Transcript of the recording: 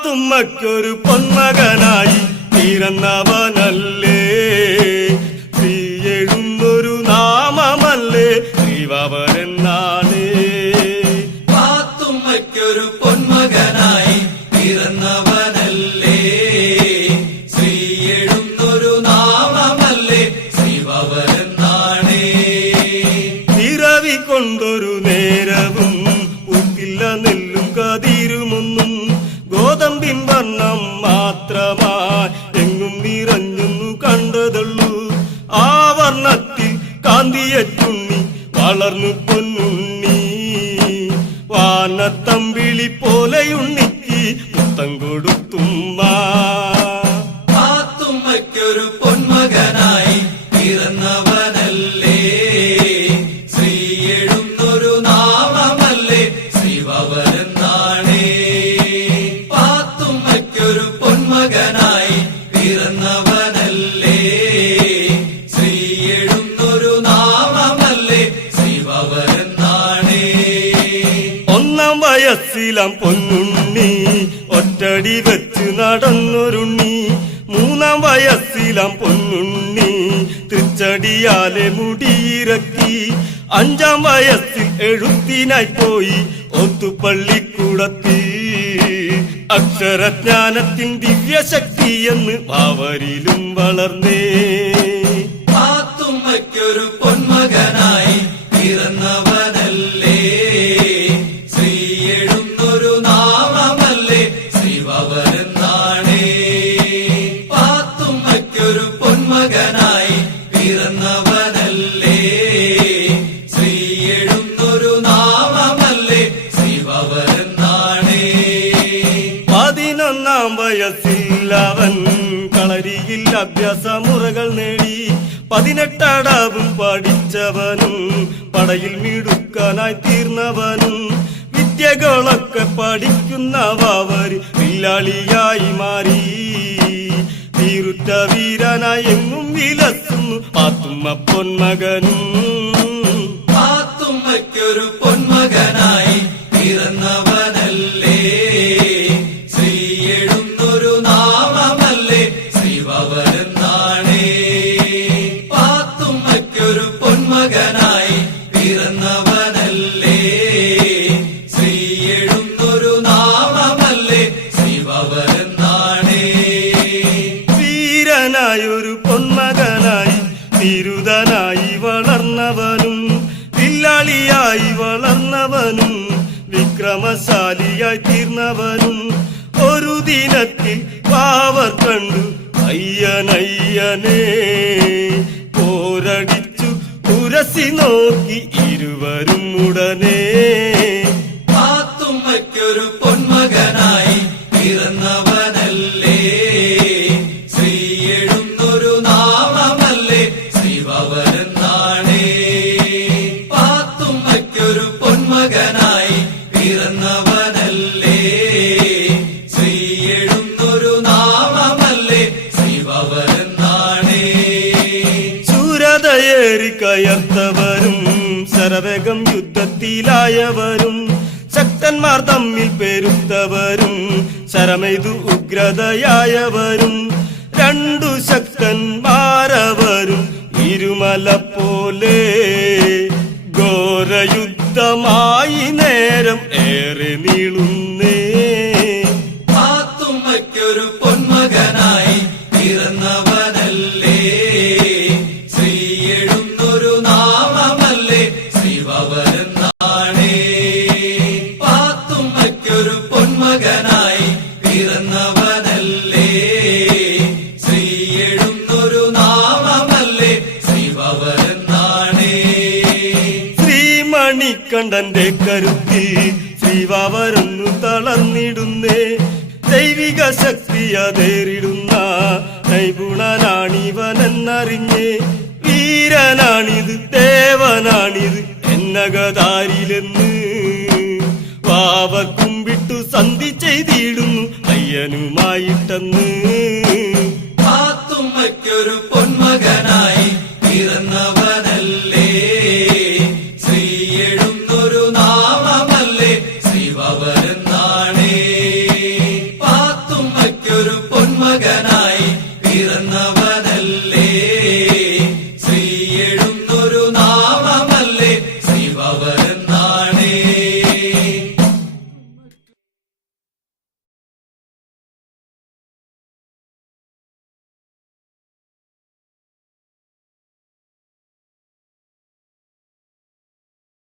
പാത്തുമ്മയ്ക്കൊരു പൊന്മകനായി പിറന്നവനല്ലേ, ശ്രീ എഴുന്നൊരു നാമമല്ലേ ശ്രീവാവരെന്നാണ്. പാത്തുമ്മയ്ക്കൊരു പൊന്മകനായി പിറന്നവനല്ലേ, ശ്രീ എഴുന്നൊരു നാമമല്ലേ ശ്രീവാവരെന്നാണ്. പിറവി കൊണ്ടൊരു നേരവും ഉപ്പില്ല നെല്ലും കതിരുമൊന്നും ഗോതമ്പിൻ വർണ്ണം മാത്രമായി എങ്ങും നിറഞ്ഞൊന്നു കണ്ടതുള്ളൂ. ആ വർണ്ണത്തിൽ കാന്തിയറ്റുണ്ണി വളർന്നു പൊന്നുണ്ണി, വാനത്തമ്പിളി പോലെയുണ്ണിക്ക് പുത്തം കൊടുത്തുമ്മ. പാത്തുമ്മയ്ക്കൊരു പൊന്മകനായി പിറന്നവനല്ലേ, ശ്രീ എഴുന്നൊരു നാമമല്ലേ ശ്രീവാവരെന്നാണ്. പാത്തുമ്മയ്ക്കൊരു പൊന്മകനായി പിറന്നവനല്ലേ, ശ്രീ എഴുന്നൊരു നാമമല്ലേ ശ്രീവാവരെന്നാണ്. ഒന്നാം വയസ്സിലാം പൊന്നുണ്ണി ഒറ്റടി വെച്ച് നടന്നൊരുണ്ണി, മൂന്നാം വയസ്സിലാം പൊന്നുണ്ണി തൃച്ചടിയാലെ മുടിയിറക്കി, അഞ്ചാം വയസ്സിൽ എഴുത്തിനായി പോയി ഒത്തുപള്ളിക്കൂടത്തിൽ. അക്ഷരജ്ഞാനത്തിൻ ദിവ്യശക്തി എന്ന് വാവരിലും വളർന്നേ. പാത്തുമ്മയ്ക്കൊരു പൊന്മകനായി പിറന്നവനല്ലേ, ശ്രീ എഴുന്നൊരു നാമമല്ലേ ശ്രീവാവരെന്നാണ്. പാത്തുമ്മയ്ക്കൊരു പൊന്മകനായി പിറന്നവനല്ലേ, ശ്രീ എഴുന്നൊരു നാമമല്ലേ ശ്രീവാവരെന്നാണ്. 11ാം വയസ്സിൽ അവൻ കളരിയിൽ അഭ്യാസമുറകൾ നേടി, 18 പഠിച്ചവനും പടയിൽ മിടുക്കനായി തീർന്നവനും, വിദ്യകളൊക്കെ പഠിക്കുന്ന വാവര് വില്ലാളിയായി മാറി. തീരുറ്റ വീരനായി എങ്ങും വിലസുന്നു പാത്തുമ്മ പൊന്മകനും. പാത്തുമ്മയ്ക്കൊരു പൊന്മകനായി പിറന്നവനല്ലേ, ശ്രീ എഴുന്നൊരു നാമമല്ലേ ശ്രീവാവരെന്നാണ്. പാത്തുമ്മയ്ക്കൊരു പൊന്മകനായി പിറന്നവനല്ലേ, ശ്രീ എഴുന്നൊരു നാമമല്ലേ ശ്രീവാവരെന്നാണ്. വീരനായൊരു പൊന്മകനായി തിരുതനായി വളർന്നവനും, വില്ലാളിയായി വളർന്നവനും, വിക്രമശാലിയായി തീർന്നവനും, ഒരു ദിനത്തിൽ പാവർ കണ്ടു അയ്യനയ്യനെ പോരടിച്ചു ഉരസി നോക്കി ഇരുവരും ഉടനെ. പാത്തുമ്മയ്ക്കൊരു പൊന്മകനായി പിറന്നവനല്ലേ, ശ്രീ എഴുന്നൊരു നാമമല്ലേ ശ്രീവാവരെന്നാണ്. പാത്തുമ്മയ്ക്കൊരു പൊന്മകനായി പിറന്നവനല്ലേ, ശ്രീ എഴുന്നൊരു നാമമല്ലേ ശ്രീവാവരെന്നാണ്. ശൂരതയേറി കയർത്തവരും ശരവേഗം യുദ്ധത്തിലായവരും, ശക്തന്മാർ തമ്മിൽ പെരുത്തവരും ശരമെയ്തു ഉഗ്രതയായവരും, രണ്ടു ശക്തന്മാരവരും ഇരുമല പോലെ. ഘോരയുദ്ധമായി നേരം ഏറെ നീളുന്നേ. പാത്തുമ്മയ്ക്കൊരു പൊന്മകനായി പിറന്നവനല്ലേ, ശ്രീ എഴുന്നൊരു നാമമല്ലേ ശ്രീവാവരെന്നാണ്. പാത്തുമ്മയ്ക്കൊരു പൊന്മകനായി പിറന്നവനല്ലേ, ശ്രീ എഴുന്നൊരു നാമമല്ലേ ശ്രീവാവരെന്നാണ്. ശ്രീമണിക്കണ്ഠന്റെ കരുത്തിൽ ശ്രീവാവരൊന്നു തളർന്നിടുന്നേ. ദൈവിക ശക്തിയതേറിടുന്ന നൈപുണനാണിവനെന്നറിഞ്ഞേ. വീരനാണിത് ദേവനാണിത് എന്നകതാരിലെന്ന് വാവർ കുമ്പിട്ടു സന്ധി ചെയ്തിടുന്നു അയ്യനുമായിട്ടെന്ന്. പാത്തുമ്മയ്ക്കൊരു പൊന്മകനായി പിറന്നവ